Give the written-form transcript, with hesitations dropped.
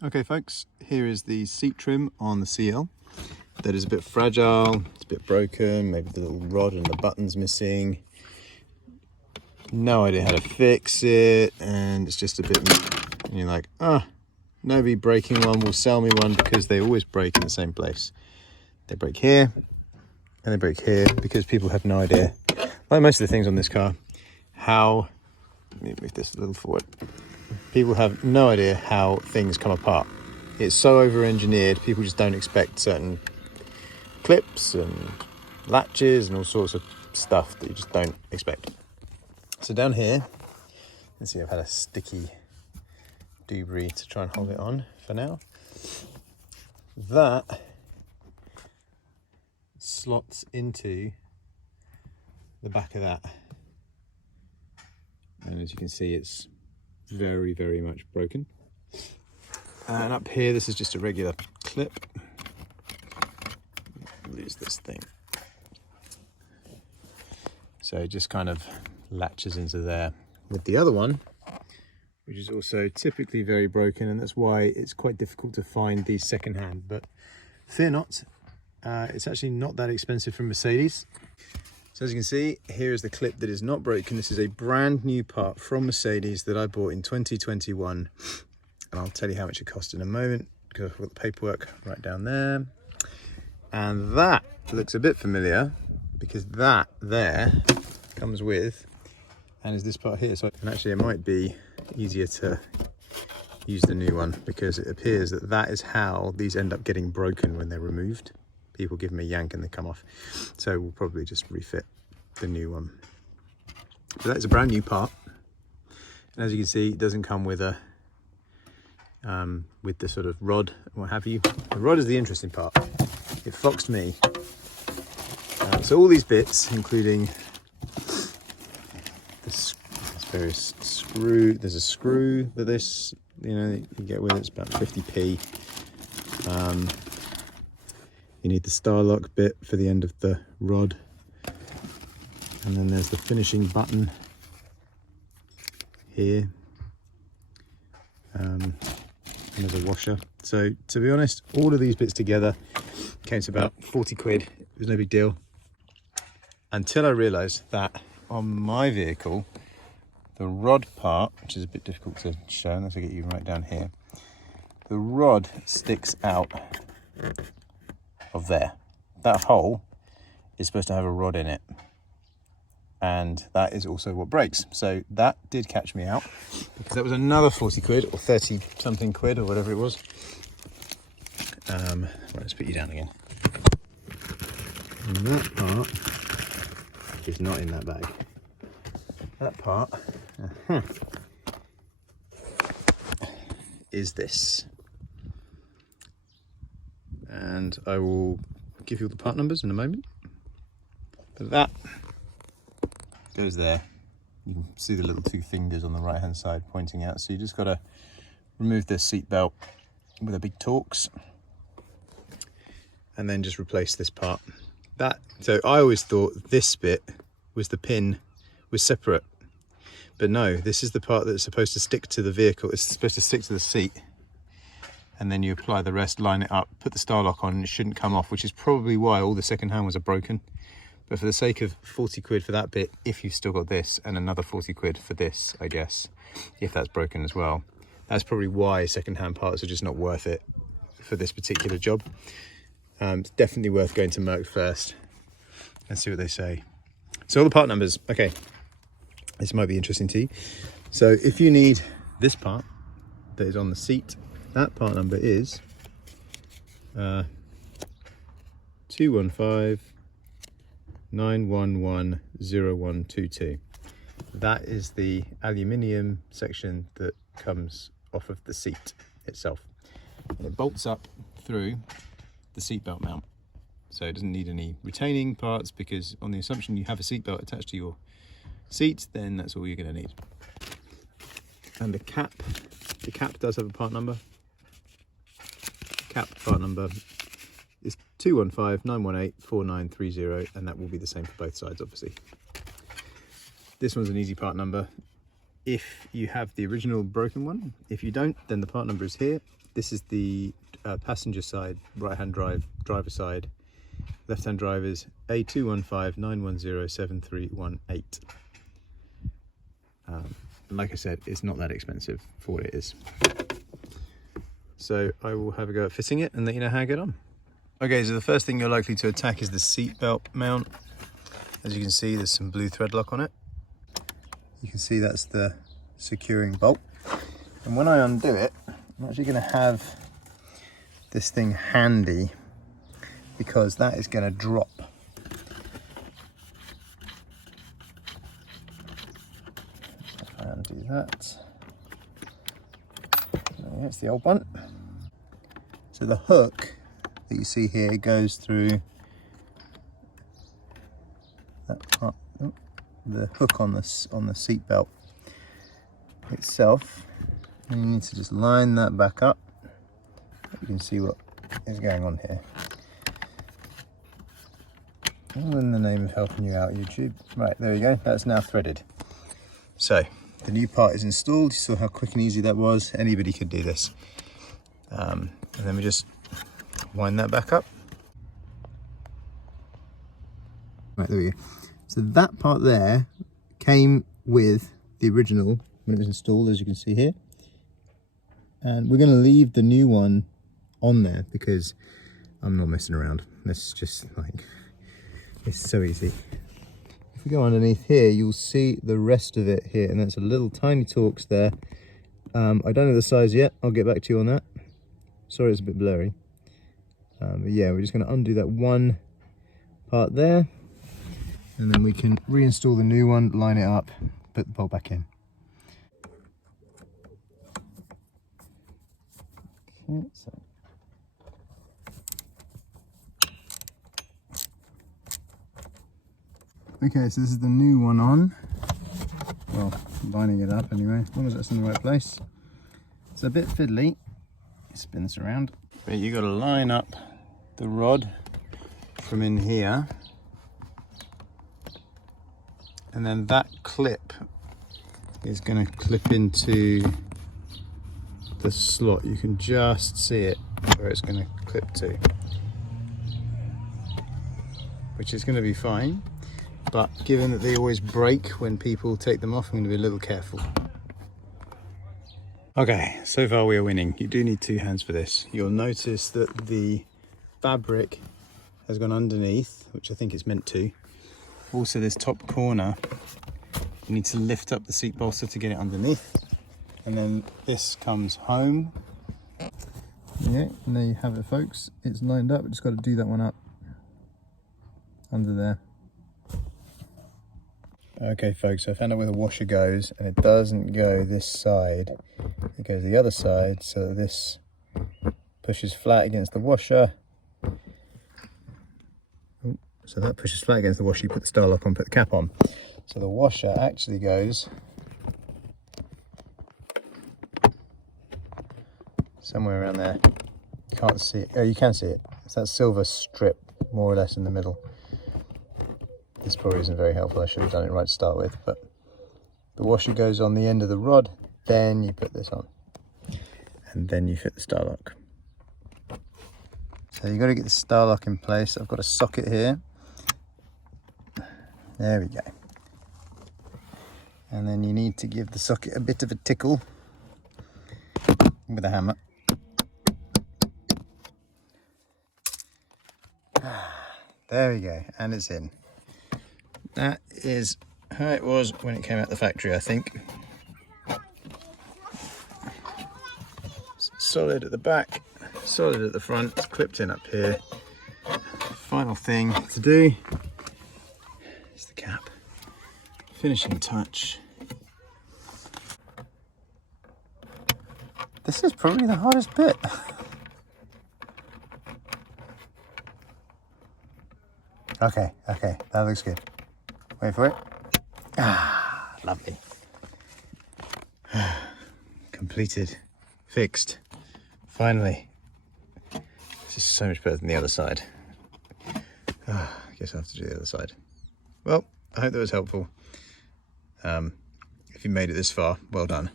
Okay folks, here is the seat trim on the CL. That is a bit fragile, it's a bit broken, maybe the little rod and the button's missing. No idea how to fix it, and it's just a bit, and you're like, nobody breaking one will sell me one because they always break in the same place. They break here, and they break here because people have no idea, like most of the things on this car, how, let me move this a little forward. People have no idea how things come apart. It's so over-engineered, people just don't expect certain clips and latches and all sorts of stuff that you just don't expect. So down here, let's see, I've had a sticky debris to try and hold it on for now. That slots into the back of that. And as you can see, it's very, very much broken. And up here, this is just a regular clip. Lose this thing. So it just kind of latches into there. With the other one, which is also typically very broken, and that's why it's quite difficult to find these secondhand. But fear not, it's actually not that expensive from Mercedes. So as you can see, here is the clip that is not broken. This is a brand new part from Mercedes that I bought in 2021. And I'll tell you how much it cost in a moment, because I've got the paperwork right down there. And that looks a bit familiar, because that there comes with, and is this part here. So, and actually it might be easier to use the new one, because it appears that that is how these end up getting broken when they're removed. People give them a yank and they come off. So we'll probably just refit the new one. So that is a brand new part. And as you can see, it doesn't come with a with the sort of rod and what have you. The rod is the interesting part. It foxed me. So all these bits, including this various screw, there's a screw that this, you get with it, it's about 50p. You need the Starlock bit for the end of the rod, and then there's the finishing button here, and there's a washer. So to be honest, all of these bits together came to about 40 quid. It was no big deal, until I realised that on my vehicle, the rod part, which is a bit difficult to show unless I get you right down here, the rod sticks out of there. That hole is supposed to have a rod in it, and that is also what breaks. So that did catch me out, because that was another 40 quid or 30 something quid or whatever it was. Right, let's put you down again. And that part is not in that bag. That part is this. And I will give you all the part numbers in a moment. But that goes there. You can see the little two fingers on the right hand side pointing out. So you just got to remove this seat belt with a big Torx, and then just replace this part. So I always thought this bit was the pin was separate, but no, this is the part that's supposed to stick to the vehicle. It's supposed to stick to the seat, and then you apply the rest, line it up, put the Starlock on, and it shouldn't come off, which is probably why all the second-hand ones are broken. But for the sake of 40 quid for that bit, if you've still got this, and another 40 quid for this, I guess, if that's broken as well, that's probably why second-hand parts are just not worth it for this particular job. It's definitely worth going to Merck first and see what they say. So all the part numbers, okay, this might be interesting to you. So if you need this part that is on the seat, that part number is 215 911 0122. That is the aluminium section that comes off of the seat itself. And it bolts up through the seatbelt mount. So it doesn't need any retaining parts, because on the assumption you have a seatbelt attached to your seat, then that's all you're going to need. And the cap does have a part number. Cap part number is 215 918 4930, and that will be the same for both sides, obviously. This one's an easy part number if you have the original broken one. If you don't, then the part number is here. This is the passenger side, right-hand driver side. Left-hand driver's A215-910-7318. Like I said, it's not that expensive for what it is. So I will have a go at fitting it and let you know how I get on. Okay, so the first thing you're likely to attack is the seat belt mount. As you can see, there's some blue thread lock on it. You can see that's the securing bolt. And when I undo it, I'm actually going to have this thing handy because that is going to drop. So if I undo that, it's the old one. So the hook that you see here goes through that part, the hook on the seat belt itself, and you need to just line that back up. You can see what is going on here. All in the name of helping you out, YouTube. Right, there you go, that's now threaded. So the new part is installed. You saw how quick and easy that was. Anybody could do this. And then we just wind that back up. Right, there we go. So that part there came with the original when it was installed, as you can see here. And we're going to leave the new one on there because I'm not messing around. That's just like, it's so easy. If we go underneath here, you'll see the rest of it here, and that's a little tiny Torx there. I don't know the size yet. I'll get back to you on that. Sorry, it's a bit blurry. But yeah, we're just going to undo that one part there, and then we can reinstall the new one, line it up, put the bolt back in. Okay, so okay, so this is the new one on. Well, lining it up anyway, as long as it's in the right place. It's a bit fiddly. Spin this around. But you got to line up the rod from in here, and then that clip is going to clip into the slot. You can just see it where it's going to clip to, which is going to be fine. But given that they always break when people take them off, I'm going to be a little careful. Okay, so far we are winning. You do need two hands for this. You'll notice that the fabric has gone underneath, which I think it's meant to. Also, this top corner, you need to lift up the seat bolster to get it underneath. And then this comes home. Yeah, and there you have it, folks. It's lined up. We just got to do that one up under there. Okay, folks, so I found out where the washer goes, and it doesn't go this side. It goes the other side, so that this pushes flat against the washer. So that pushes flat against the washer. You put the star lock on, put the cap on. So the washer actually goes somewhere around there. You can't see it. Oh, you can see it. It's that silver strip, more or less, in the middle. This probably isn't very helpful. I should have done it right to start with, but the washer goes on the end of the rod, then you put this on, and then you fit the star lock. So you've got to get the star lock in place. I've got a socket here. There we go. And then you need to give the socket a bit of a tickle with a hammer. There we go, and it's in. That is how it was when it came out the factory, I think. Solid at the back, solid at the front, it's clipped in up here. Final thing to do is the cap. Finishing touch. This is probably the hardest bit. Okay, that looks good. Wait for it. Ah, lovely. Completed, fixed, finally. This is so much better than the other side. I guess I have to do the other side. Well, I hope that was helpful. If you made it this far, well done.